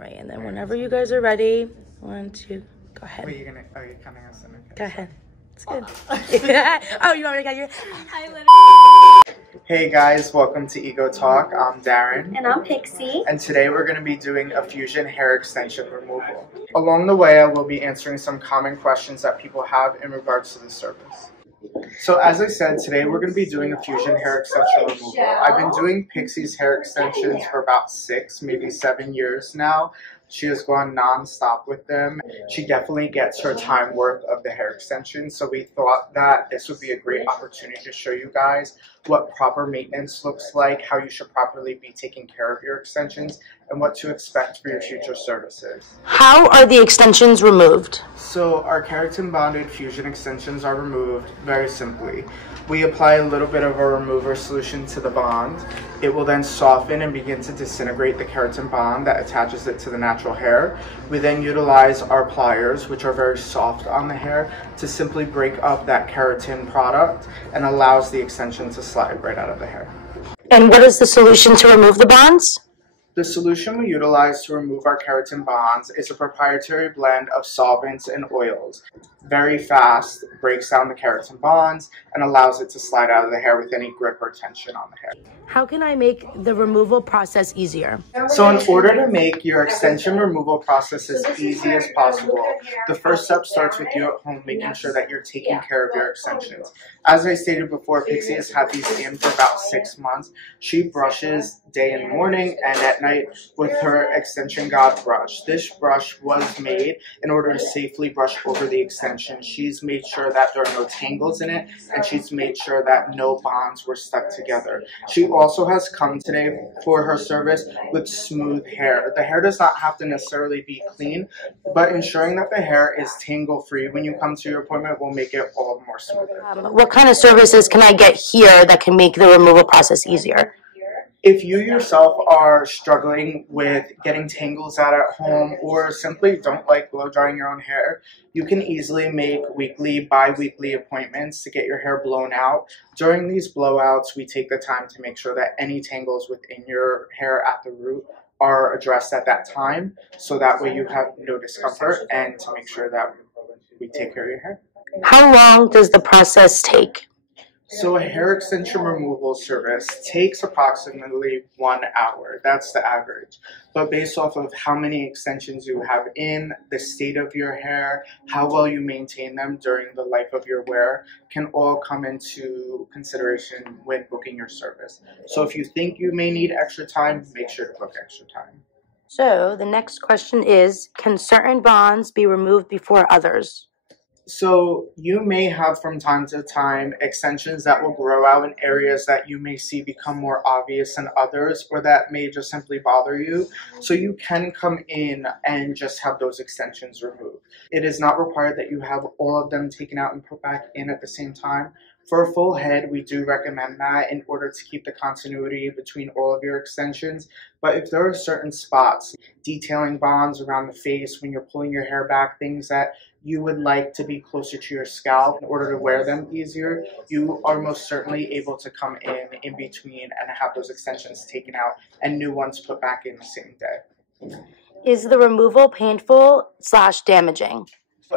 All right, and then whenever you guys are ready, 1, 2, go ahead. Wait, you're coming us in. Okay. Go ahead. It's good. Oh, you want me to get you? Hey guys, welcome to Ego Talk. I'm Darren. And I'm Pixie. And today we're going to be doing a fusion hair extension removal. Along the way, I will be answering some common questions that people have in regards to the service. So as I said, today we're going to be doing a fusion hair extension removal. I've been doing Pixie's hair extensions for about 6, maybe 7 years now. She has gone non-stop with them. She definitely gets her time worth of the hair extension, so we thought that this would be a great opportunity to show you guys what proper maintenance looks like, how you should properly be taking care of your extensions, and what to expect for your future services. How are the extensions removed? So our keratin bonded fusion extensions are removed very simply. We apply a little bit of a remover solution to the bond. It will then soften and begin to disintegrate the keratin bond that attaches it to the natural hair. We then utilize our pliers, which are very soft on the hair, to simply break up that keratin product and allows the extension to slide right out of the hair. And what is the solution to remove the bonds? The solution we utilize to remove our keratin bonds is a proprietary blend of solvents and oils. Very fast, breaks down the keratin bonds, and allows it to slide out of the hair with any grip or tension on the hair. How can I make the removal process easier? So in order to make your extension removal process as easy as possible, the first step starts with you at home making sure that you're taking care of your extensions. As I stated before, Pixie has had these in for about 6 months. She brushes day and morning and at night with her extension god brush. This brush was made in order to safely brush over the extension. She's made sure that there are no tangles in it, and she's made sure that no bonds were stuck together. She also has come today for her service with smooth hair. The hair does not have to necessarily be clean, but ensuring that the hair is tangle free when you come to your appointment will make it all more smooth. What kind of services can I get here that can make the removal process easier? If you yourself are struggling with getting tangles out at home or simply don't like blow drying your own hair, you can easily make weekly, bi-weekly appointments to get your hair blown out. During these blowouts, we take the time to make sure that any tangles within your hair at the root are addressed at that time, so that way you have no discomfort, and to make sure that we take care of your hair. How long does the process take? So a hair extension removal service takes approximately 1 hour. That's the average. But based off of how many extensions you have in, the state of your hair, how well you maintain them during the life of your wear, can all come into consideration when booking your service. So if you think you may need extra time, make sure to book extra time. So the next question is, can certain bonds be removed before others? So you may have from time to time extensions that will grow out in areas that you may see become more obvious than others, or that may just simply bother you. So you can come in and just have those extensions removed. It is not required that you have all of them taken out and put back in at the same time. For a full head, we do recommend that in order to keep the continuity between all of your extensions. But if there are certain spots, detailing bonds around the face when you're pulling your hair back, things that you would like to be closer to your scalp in order to wear them easier, you are most certainly able to come in between and have those extensions taken out and new ones put back in the same day. Is the removal painful/damaging?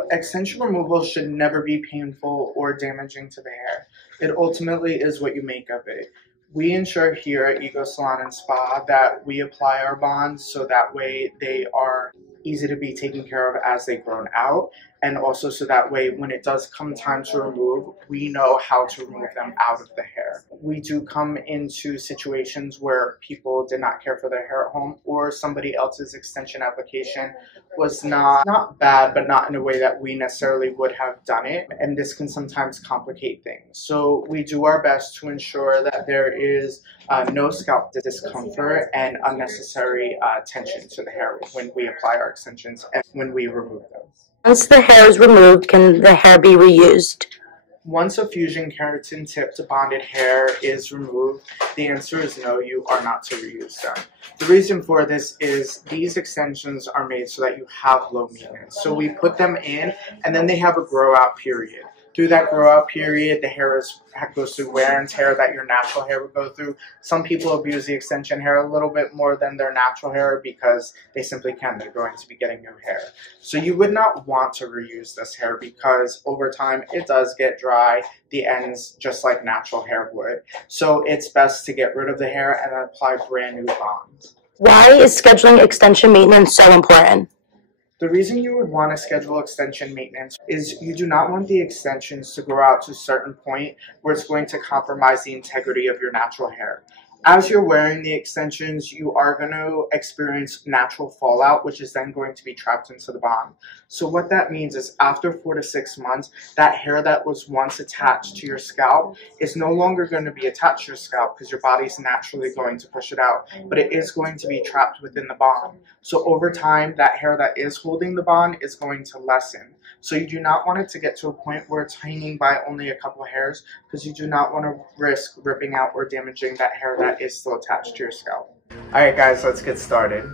Extension removal should never be painful or damaging to the hair. It ultimately is what you make of it. We ensure here at Ego Salon and Spa that we apply our bonds so that way they are easy to be taken care of as they've grown out, and also so that way when it does come time to remove, we know how to remove them out of the hair. We do come into situations where people did not care for their hair at home, or somebody else's extension application was not bad, but not in a way that we necessarily would have done it, and this can sometimes complicate things. So we do our best to ensure that there is no scalp discomfort and unnecessary tension to the hair when we apply our extensions and when we remove them. Once the hair is removed, can the hair be reused? Once a fusion keratin tipped bonded hair is removed, the answer is no, you are not to reuse them. The reason for this is these extensions are made so that you have low maintenance. So we put them in and then they have a grow out period. through that grow out period, the hair goes through wear and tear that your natural hair would go through. Some people abuse the extension hair a little bit more than their natural hair because they simply can. They're going to be getting new hair. So you would not want to reuse this hair because over time it does get dry, the ends, just like natural hair would. So it's best to get rid of the hair and then apply brand new bonds. Why is scheduling extension maintenance so important? The reason you would want to schedule extension maintenance is you do not want the extensions to grow out to a certain point where it's going to compromise the integrity of your natural hair. As you're wearing the extensions, you are going to experience natural fallout, which is then going to be trapped into the bond. So what that means is after 4 to 6 months, that hair that was once attached to your scalp is no longer going to be attached to your scalp because your body's naturally going to push it out, but it is going to be trapped within the bond. So over time, that hair that is holding the bond is going to lessen. So you do not want it to get to a point where it's hanging by only a couple of hairs because you do not want to risk ripping out or damaging that hair that is still attached to your scalp. Alright guys, let's get started.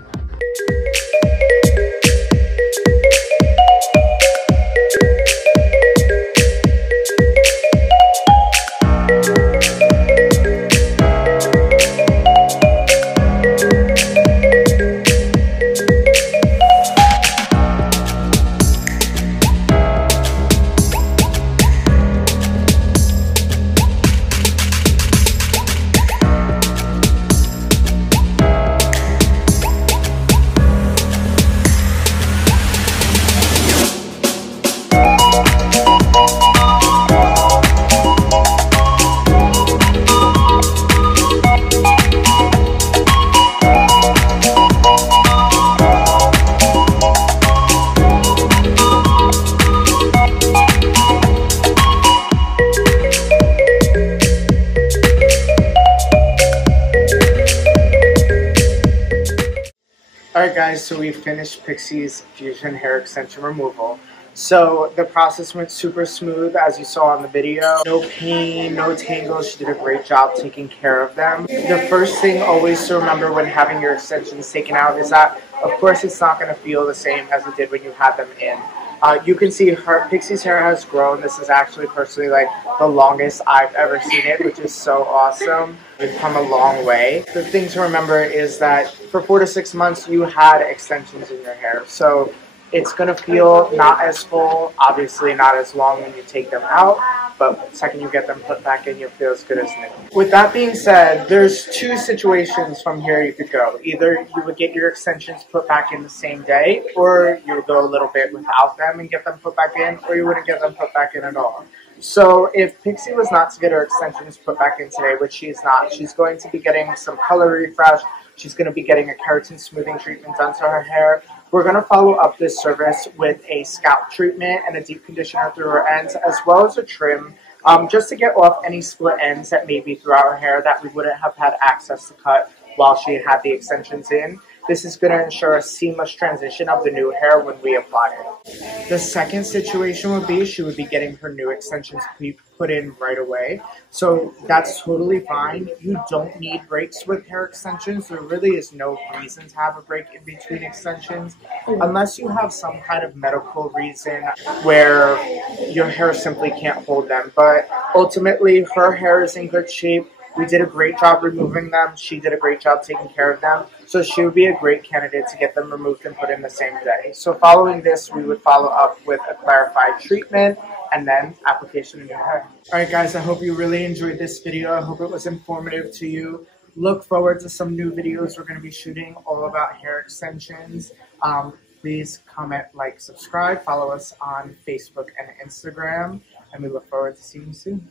Alright guys, so we finished Pixie's Fusion hair extension removal. So the process went super smooth as you saw in the video. No pain, no tangles. She did a great job taking care of them. The first thing always to remember when having your extensions taken out is that of course it's not going to feel the same as it did when you had them in. You can see Pixie's hair has grown. This is actually personally like the longest I've ever seen it, which is so awesome. We've come a long way. The thing to remember is that for 4 to 6 months you had extensions in your hair. So it's going to feel not as full, obviously not as long when you take them out, but the second you get them put back in, you'll feel as good as new. With that being said, there's 2 situations from here you could go. Either you would get your extensions put back in the same day, or you would go a little bit without them and get them put back in, or you wouldn't get them put back in at all. So if Pixie was not to get her extensions put back in today, which she's not, she's going to be getting some color refresh. She's going to be getting a keratin smoothing treatment done to her hair. We're going to follow up this service with a scalp treatment and a deep conditioner through her ends, as well as a trim, just to get off any split ends that may be throughout her hair that we wouldn't have had access to cut while she had the extensions in. This is going to ensure a seamless transition of the new hair when we apply it. The second situation would be she would be getting her new extensions put in right away. So that's totally fine. You don't need breaks with hair extensions. There really is no reason to have a break in between extensions unless you have some kind of medical reason where your hair simply can't hold them. But ultimately, her hair is in good shape. We did a great job removing them. She did a great job taking care of them. So she would be a great candidate to get them removed and put in the same day. So following this, we would follow up with a clarified treatment and then application of new hair. Alright guys, I hope you really enjoyed this video. I hope it was informative to you. Look forward to some new videos we're going to be shooting all about hair extensions. Please comment, like, subscribe, follow us on Facebook and Instagram, and we look forward to seeing you soon.